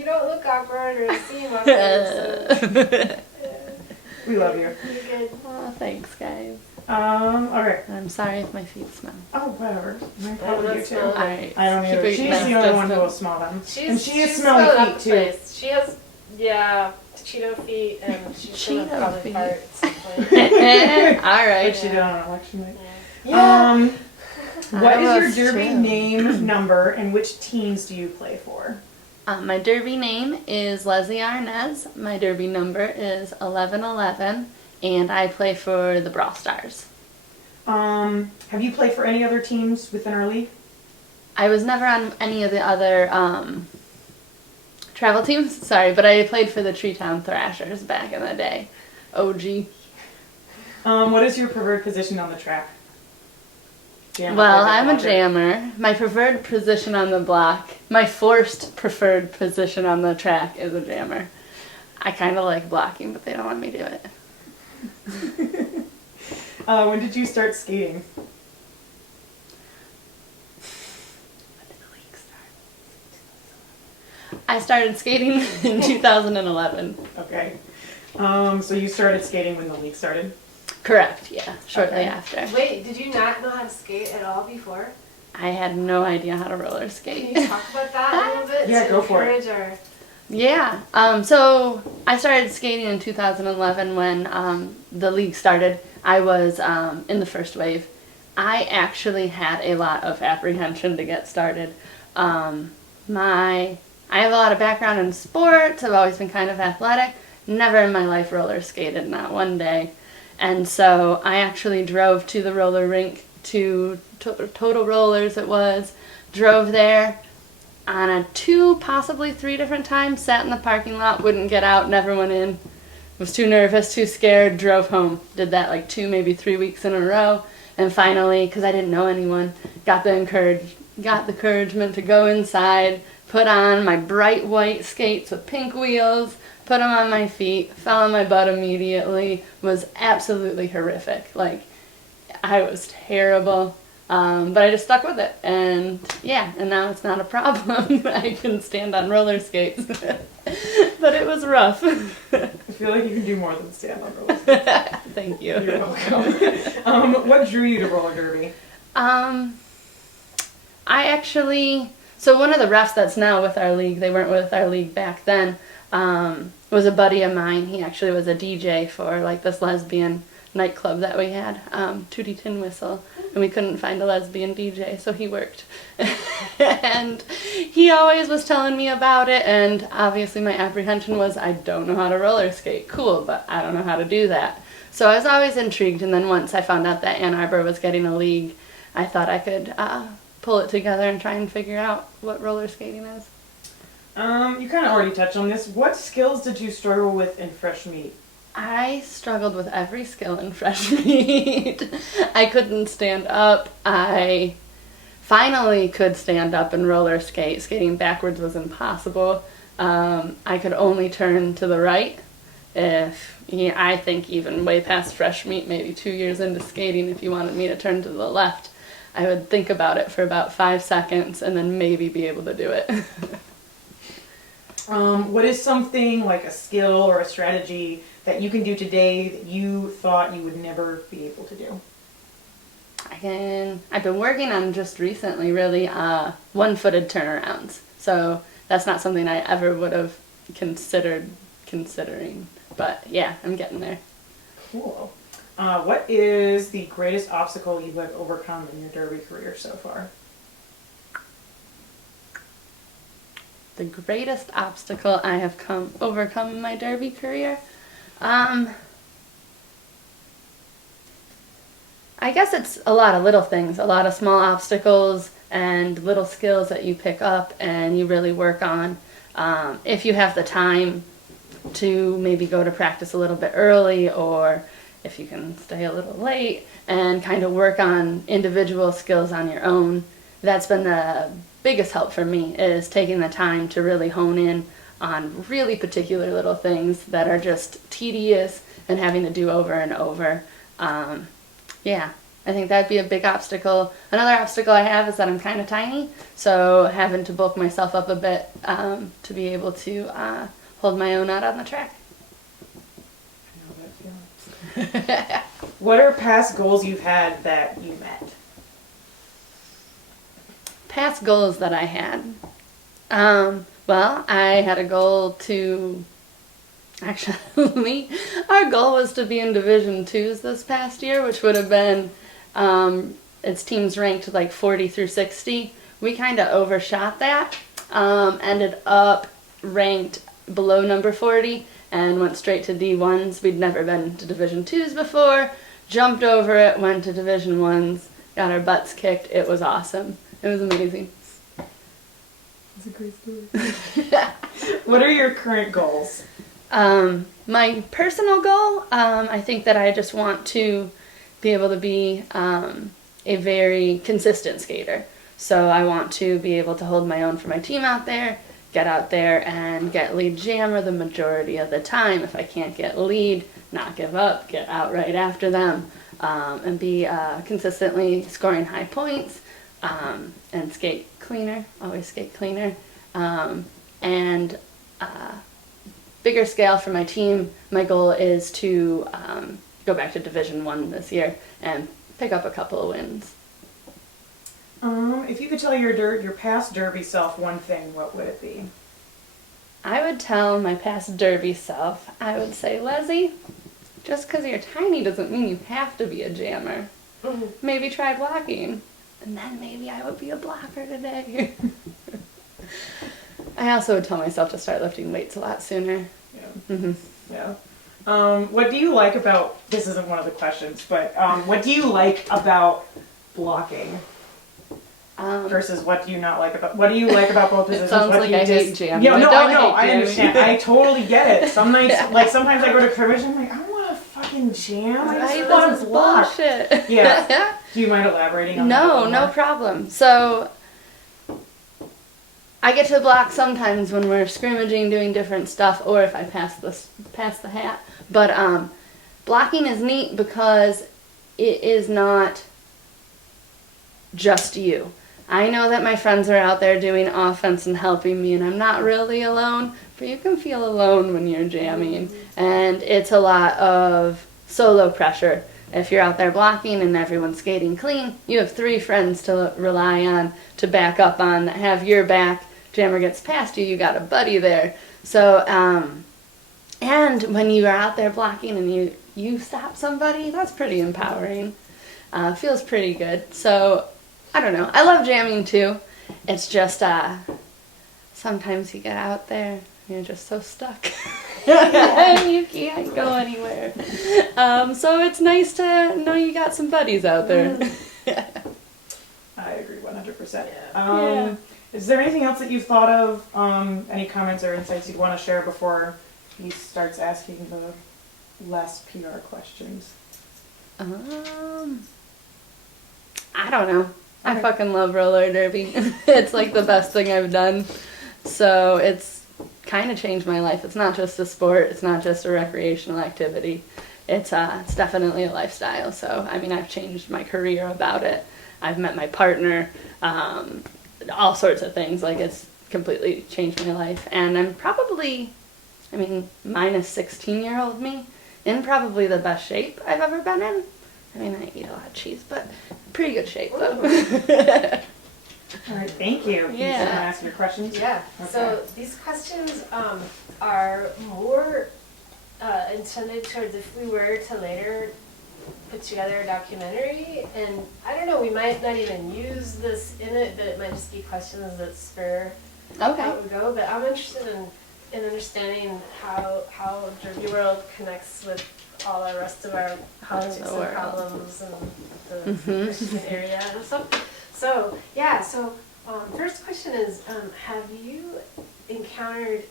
You don't look awkward or seem awkward. So. We love you. You're good. Oh, thanks, guys. Okay. I'm sorry if my feet smell. Oh, whatever. I probably do too. All right. I don't either. She's the only one who will smell them. And she has smelly feet too. She has, Cheeto feet, and she's gonna probably fart at some point. All right. Like she did on election night. Yeah. What is your derby name, number, and which teams do you play for? My derby name is Lezzie Arnaz. My derby number is 1111, and I play for the Brawl Stars. Have you played for any other teams within our league? I was never on any of the other travel teams, sorry, but I played for the Treetown Thrashers back in the day. OG. What is your preferred position on the track? Well, I'm a jammer. My preferred position on the block, my forced preferred position on the track is a jammer. I kind of like blocking, but they don't want me to do it. When did you start skating? When did the league start? I started skating in 2011. Okay. So you started skating when the league started? Correct, yeah, shortly after. Wait, did you not know how to skate at all before? I had no idea how to roller Can skate. you talk about that a little bit? Yeah, go for it. Yeah, so I started skating in 2011 when the league started. I was in the first wave. I actually had a lot of apprehension to get started. I have a lot of background in sports. I've always been kind of athletic. Never in my life roller skated, not one day. And so I actually drove to the roller rink, to Total Rollers it was, drove there on 2, possibly 3 different times, sat in the parking lot, wouldn't get out, never went in, was too nervous, too scared, drove home. Did that like 2, maybe 3 weeks in a row, and finally, because I didn't know anyone, got the encouragement to go inside, put on my bright white skates with pink wheels, put them on my feet, fell on my butt immediately, was absolutely horrific. Like, I was terrible, but I just stuck with it, and yeah, and now it's not a problem. I can stand on roller skates, but it was rough. I feel like you can do more than stand on roller skates. Thank you. You're welcome. What drew you to roller derby? So one of the refs that's now with our league, they weren't with our league back then, was a buddy of mine. He actually was a DJ for like this lesbian nightclub that we had, Tootie Tin Whistle, and we couldn't find a lesbian DJ, so he worked. And he always was telling me about it, and obviously my apprehension was, I don't know how to roller skate. Cool, but I don't know how to do that. So I was always intrigued, and then once I found out that Ann Arbor was getting a league, I thought I could pull it together and try and figure out what roller skating is. You kind of already touched on this. What skills did you struggle with in fresh meat? I struggled with every skill in fresh meat. I couldn't stand up. I finally could stand up and roller skate. Skating backwards was impossible. I could only turn to the right. I think even way past fresh meat, maybe 2 years into skating, if you wanted me to turn to the left, I would think about it for about 5 seconds and then maybe be able to do it. What is something like a skill or a strategy that you can do today that you thought you would never be able to do? I've been working on just recently really one-footed turnarounds. So that's not something I ever would have considering. But yeah, I'm getting there. Cool. What is the greatest obstacle you have overcome in your derby career so far? The greatest obstacle I have overcome in my derby career? I guess it's a lot of little things, a lot of small obstacles and little skills that you pick up and you really work on. If you have the time to maybe go to practice a little bit early, or if you can stay a little late and kind of work on individual skills on your own, that's been the biggest help for me, is taking the time to really hone in on really particular little things that are just tedious and having to do over and over. Yeah, I think that'd be a big obstacle. Another obstacle I have is that I'm kind of tiny, so having to bulk myself up a bit to be able to hold my own out on the track. I know that feeling. What are past goals you've had that you met? Past goals that I had. Well, I had a goal to... Actually, our goal was to be in Division 2s this past year, which would have been... its teams ranked like 40 through 60. We kind of overshot that. Ended up ranked below number 40 and went straight to D1s. We'd never been to Division 2s before. Jumped over it, went to Division 1s, got our butts kicked. It was awesome. It was amazing. That's a great story. What are your current goals? My personal goal, I think that I just want to be able to be a very consistent skater. So I want to be able to hold my own for my team out there, get out there and get lead jammer the majority of the time. If I can't get lead, not give up, get out right after them, and be consistently scoring high points, and skate cleaner, always skate cleaner, and bigger scale for my team. My goal is to go back to Division 1 this year and pick up a couple of wins. If you could tell your past Derby self one thing, what would it be? I would tell my past Derby self, I would say, Lezzie, just because you're tiny doesn't mean you have to be a jammer. Mm-hmm. Maybe try blocking, and then maybe I would be a blocker today. I also would tell myself to start lifting weights a lot sooner. Yeah. Mm-hmm. Yeah. What do you like about, this isn't one of the questions, but what do you like about blocking versus what do you not like about, what do you like about both positions? Sounds what like do you I hate jamming. Yeah, no, Don't I know, hate I jamming. understand. I totally get it. Some nights, like sometimes I go to cribbage and I'm like, I don't want to fucking jam. I Right, just want this to is block. bullshit. Yeah. Do you mind elaborating on that? a No, little no more? problem. So I get to block sometimes when we're scrimmaging, doing different stuff, or if I pass the hat. But blocking is neat because it is not just you. I know that my friends are out there doing offense and helping me, and I'm not really alone, but you can feel alone when you're jamming. And it's a lot of solo pressure. If you're out there blocking and everyone's skating clean, you have 3 friends to rely on, to back up on, that have your back. Jammer gets past you, you got a buddy there. So, and when you are out there blocking and you stop somebody, that's pretty empowering. Feels pretty good. So, I don't know. I love jamming too. It's just, sometimes you get out there and you're just so stuck. And you can't go anywhere. So it's nice to know you got some buddies out there. I agree 100%. Yeah. Is there anything else that you've thought of, any comments or insights you'd want to share before he starts asking the less PR questions? I don't know. I Okay. fucking love roller derby. It's like the best thing I've done. So it's kind of changed my life. It's not just a sport. It's not just a recreational activity. It's definitely a lifestyle. So, I mean, I've changed my career about it. I've met my partner, all sorts of things. Like, it's completely changed my life. And I'm probably, I mean, minus 16-year-old me, in probably the best shape I've ever been in. I mean, I eat a lot of cheese, but pretty good shape, though. All right, thank you. Can you Yeah. start asking your questions? Yeah, Okay. so these questions are more intended towards if we were to later put together a documentary, and I don't know, we might not even use this in it, but it might just be questions that spur Okay. how it would go, but I'm interested in understanding how Derby World connects with all the rest of our politics the and world. problems and the Mhm. Christian area and stuff. So, yeah, first question is, have you encountered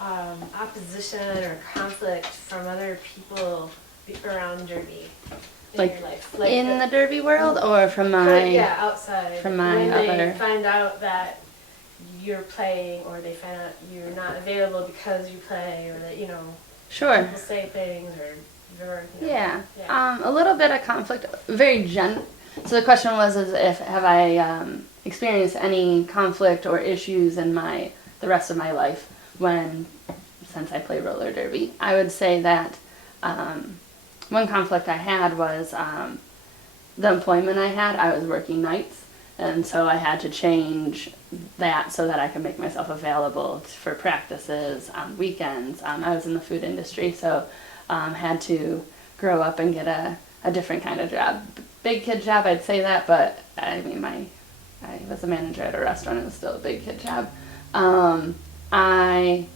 opposition or conflict from other people around Derby in Like, your life? in the derby world, or from yeah, outside. from my when other- they find out that you're playing, or they find out you're not available because you play, or that, Sure. people say things, or Yeah. yeah. A little bit of conflict. So the question was, is if have I experienced any conflict or issues in the rest of my life since I play roller derby? I would say that one conflict I had was the employment I had. I was working nights, and so I had to change that so that I could make myself available for practices on weekends. I was in the food industry, so had to grow up and get a different kind of job. Big kid job, I'd say that, but I mean, I was a manager at a restaurant. It was still a big kid job. I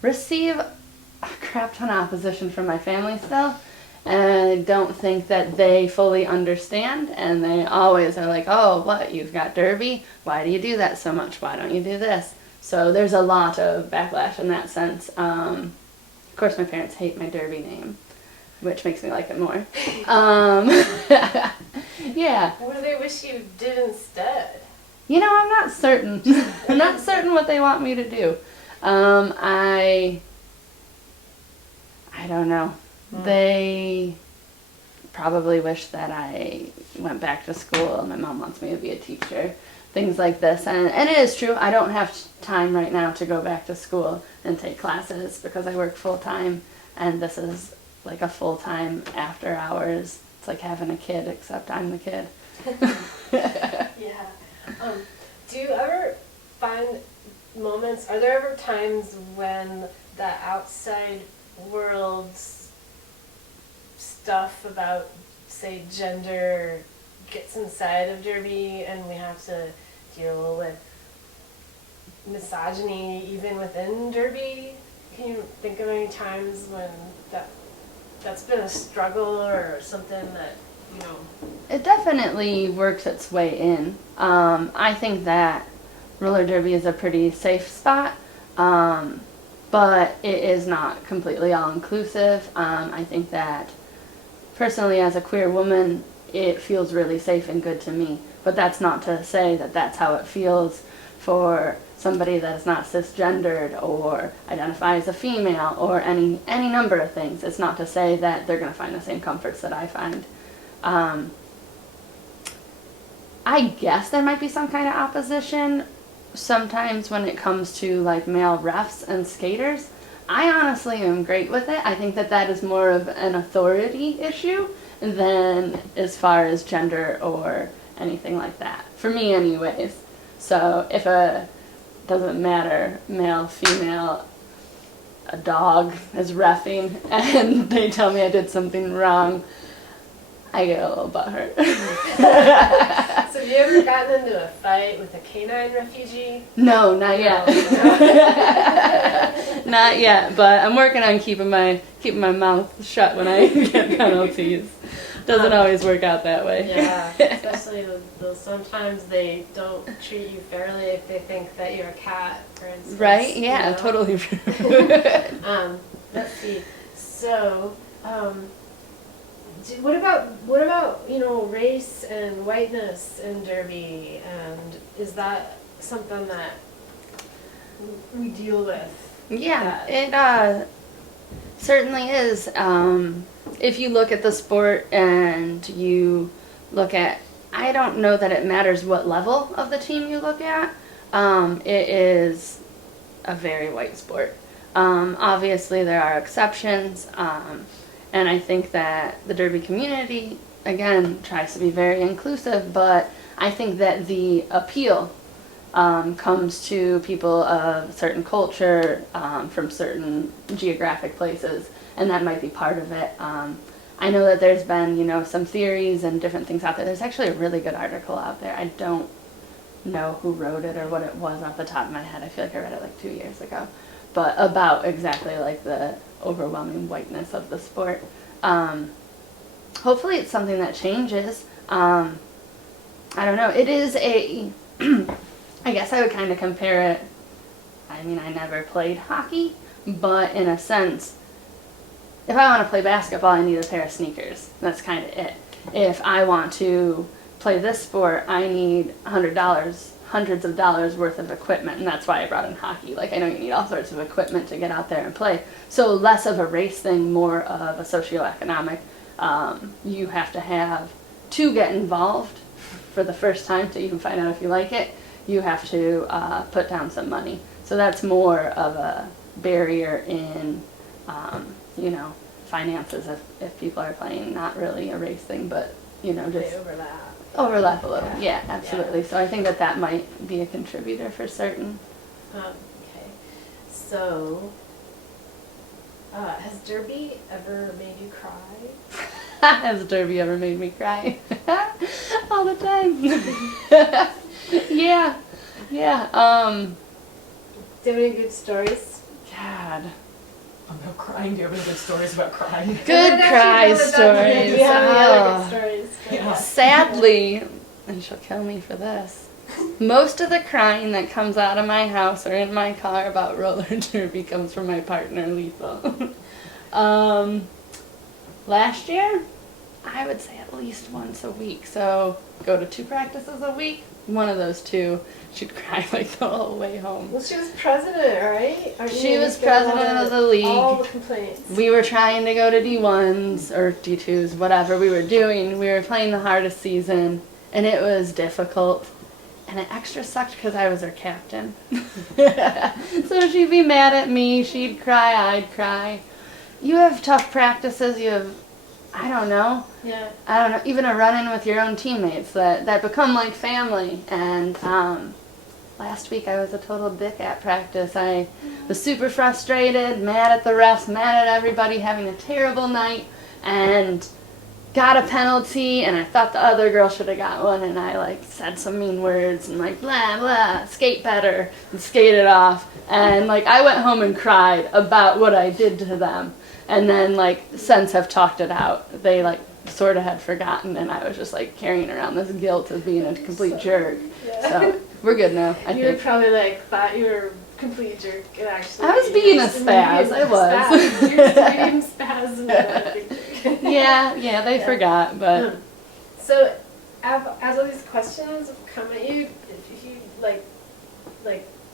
receive a crap ton of opposition from my family still, and I don't think that they fully understand, and they always are like, oh, what, you've got derby? Why do you do that so much? Why don't you do this? So there's a lot of backlash in that sense. Of course, my parents hate my derby name, which makes me like it more. Yeah. What do they wish you did instead? I'm not certain. I'm not certain what they want me to do. I don't know. They probably wish that I went back to school. My mom wants me to be a teacher. Things like this. And it is true. I don't have time right now to go back to school and take classes because I work full time. And this is like a full time after hours. It's like having a kid, except I'm the kid. Yeah. Do you ever find are there ever times when the outside world's stuff about, say, gender gets inside of derby and we have to deal with misogyny even within derby? Can you think of any times when that's been a struggle or something that, It definitely works its way in. I think that roller derby is a pretty safe spot, but it is not completely all-inclusive. I think that personally as a queer woman, it feels really safe and good to me, but that's not to say that that's how it feels for somebody that is not cisgendered or identifies as a female or any number of things. It's not to say that they're going to find the same comforts that I find. I guess there might be some kind of opposition sometimes when it comes to like male refs and skaters. I honestly am great with it. I think that is more of an authority issue than as far as gender or anything like that. For me anyways. So if doesn't matter, male, female, a dog is reffing and they tell me I did something wrong, I get a little butthurt. So have you ever gotten into a fight with a canine refugee? No, not yet. Not yet, but I'm working on keeping my mouth shut when I get penalties. Doesn't always work out that way. Yeah, especially those sometimes they don't treat you fairly if they think that you're a cat, for instance. Right? Yeah, totally true. Let's see. So, what about race and whiteness in derby, and is that something that we deal with? Yeah, it certainly is. If you look at the sport and you look at, I don't know that it matters what level of the team you look at. It is a very white sport. Obviously there are exceptions. And I think that the derby community, again, tries to be very inclusive, but I think that the appeal comes to people of certain culture, from certain geographic places, and that might be part of it. I know that there's been, some theories and different things out there. There's actually a really good article out there. I don't know who wrote it or what it was off the top of my head. I feel like I read it like 2 years ago. But about exactly like the overwhelming whiteness of the sport. Hopefully it's something that changes. I don't know. It is I guess I would kind of compare it, I mean, I never played hockey, but in a sense, if I want to play basketball, I need a pair of sneakers. That's kind of it. If I want to play this sport, I need hundreds of dollars worth of equipment, and that's why I brought in hockey. Like, I know you need all sorts of equipment to get out there and play. So less of a race thing, more of a socioeconomic. You have to have to get involved for the first time, to even find out if you like it, you have to put down some money. So that's more of a barrier in, you know, finances if people are playing, not really a race thing, but, you know, just They overlap. overlap a little. Yeah, Yeah. absolutely. So I think that might be a contributor for certain. Okay. So, has Derby ever made you cry? Has Derby ever made me cry? All the time. Yeah. Yeah. Do you have any good stories? God. About crying. Do you have any good stories about crying? Good cry stories. We have any other Oh. good stories? Yeah. Sadly, and she'll kill me for this, most of the crying that comes out of my house or in my car about roller derby comes from my partner, Lethal. Last year, I would say at least once a week. So go to 2 practices a week. One of those 2, she'd cry like the whole way home. Well, she was president, right? Or She you was get all president of the league. All the complaints. We were trying to go to D1s or D2s, whatever we were doing. We were playing the hardest season, and it was difficult. And it extra sucked because I was her captain. So she'd be mad at me, she'd cry, I'd cry. You have tough practices, you have, I don't know, even a run-in with your own teammates that become like family. And last week I was a total dick at practice. I was super frustrated, mad at the refs, mad at everybody, having a terrible night, and got a penalty, and I thought the other girl should have got one, and I like said some mean words and like blah blah, skate better, and skated off. And like I went home and cried about what I did to them, and then like since have talked it out. They like sort of had forgotten, and I was just like carrying around this guilt of being a complete jerk. So we're good now, I You were think. probably like thought you were a complete jerk. And actually, I was being a spaz. I was. You were just being spaz. And everything. Yeah, they forgot, but So, as all these questions come at you, if you like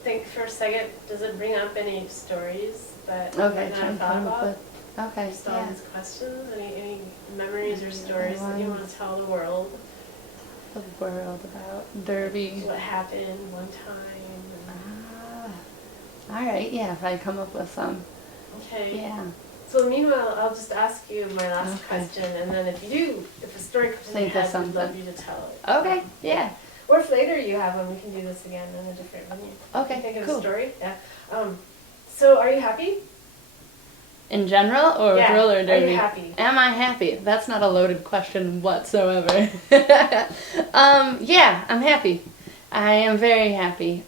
think for a second, does it bring up any stories that you okay, might not try have and thought come up about? with. Okay, Just all yeah. these questions, any memories or stories that you want to tell the world? The world about derby. What happened one time? All right, yeah, if I come up with some. Okay. Yeah. So meanwhile, I'll just ask you my last Okay. question, and then if a story comes in Think your of head, I'd love something. you to tell it. Okay, yeah. Or if later you have one, we can do this again in a different venue. Okay, Think of cool. a story? Yeah. So are you happy? In general or Yeah. roller derby? Are you happy? Am I happy? That's not a loaded question whatsoever. Yeah, I'm happy. I am very happy.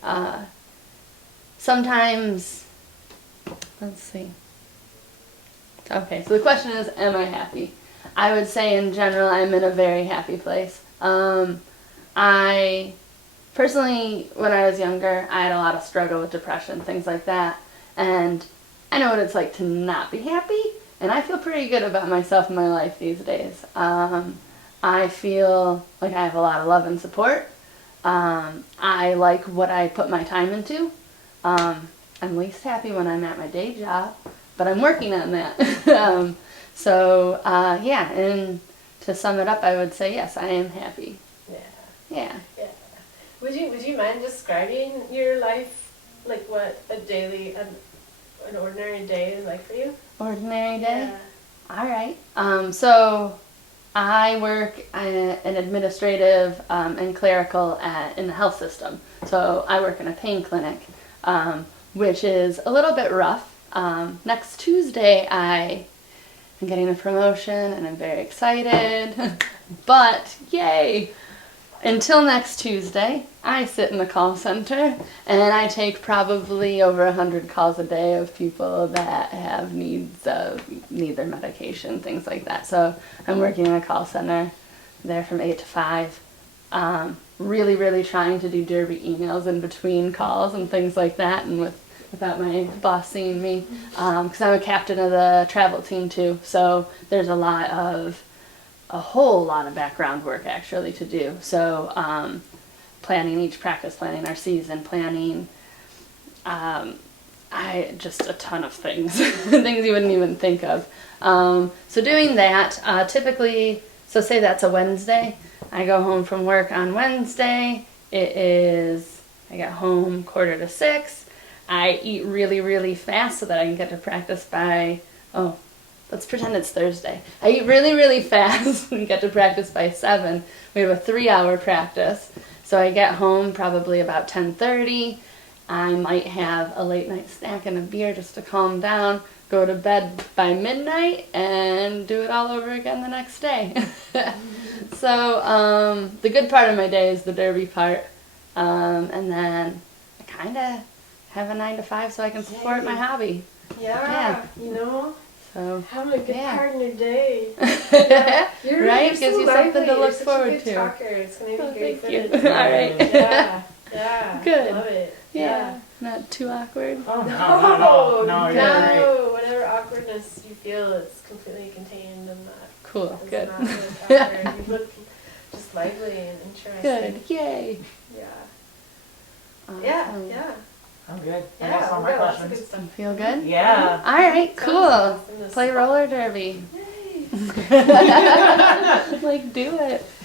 Sometimes, let's see. Okay, so the question is, am I happy? I would say in general, I'm in a very happy place. I personally, when I was younger, I had a lot of struggle with depression, things like that. And I know what it's like to not be happy, and I feel pretty good about myself and my life these days. I feel like I have a lot of love and support. I like what I put my time into. I'm least happy when I'm at my day job, but I'm working on that. Yeah, and to sum it up, I would say yes, I am happy. Yeah. Yeah. Would you mind describing your life, like what an ordinary day is like for you? Ordinary day? Yeah. All right. So I work in administrative and clerical in the health system. So I work in a pain clinic, which is a little bit rough. Next Tuesday I am getting a promotion and I'm very excited. But yay! Until next Tuesday, I sit in the call center and I take probably over 100 calls a day of people that have need their medication, things like that. So I'm working in a call center there from 8 to 5. Really, really trying to do derby emails in between calls and things like that, and without my boss seeing me, because I'm a captain of the travel team too. So there's a whole lot of background work actually to do. So planning each practice, planning our season, planning just a ton of things, things you wouldn't even think of. So doing that, typically So say that's a Wednesday. I go home from work on Wednesday. I get home 5:45. I eat really, really fast so that I can get to practice by, let's pretend it's Thursday. I eat really, really fast and get to practice by 7. We have a 3-hour practice. So I get home probably about 10:30. I might have a late night snack and a beer just to calm down, go to bed by midnight, and do it all over again the next day. So the good part of my day is the derby part. And then I kind of have a 9 to 5 so I can support my hobby. Yeah, you know, So having a good part in your day. You're, right? You're Gives so you something to lively. look You're forward such a good to. talker. It's going to be great Thank you. footage. All right. Yeah. Good. Love it. Yeah. Not too awkward. Oh, no, you're great. No, whatever awkwardness you feel, it's completely contained in that. Cool. It's Good. not really awkward. You look just lively and interesting. Good. Yay. Yeah. Awesome. Yeah. I'm good. I Yeah, got all we my got lots of questions. good stuff. You feel good? Yeah. All right. Cool. Sounds awesome. Play roller derby. Like, do it.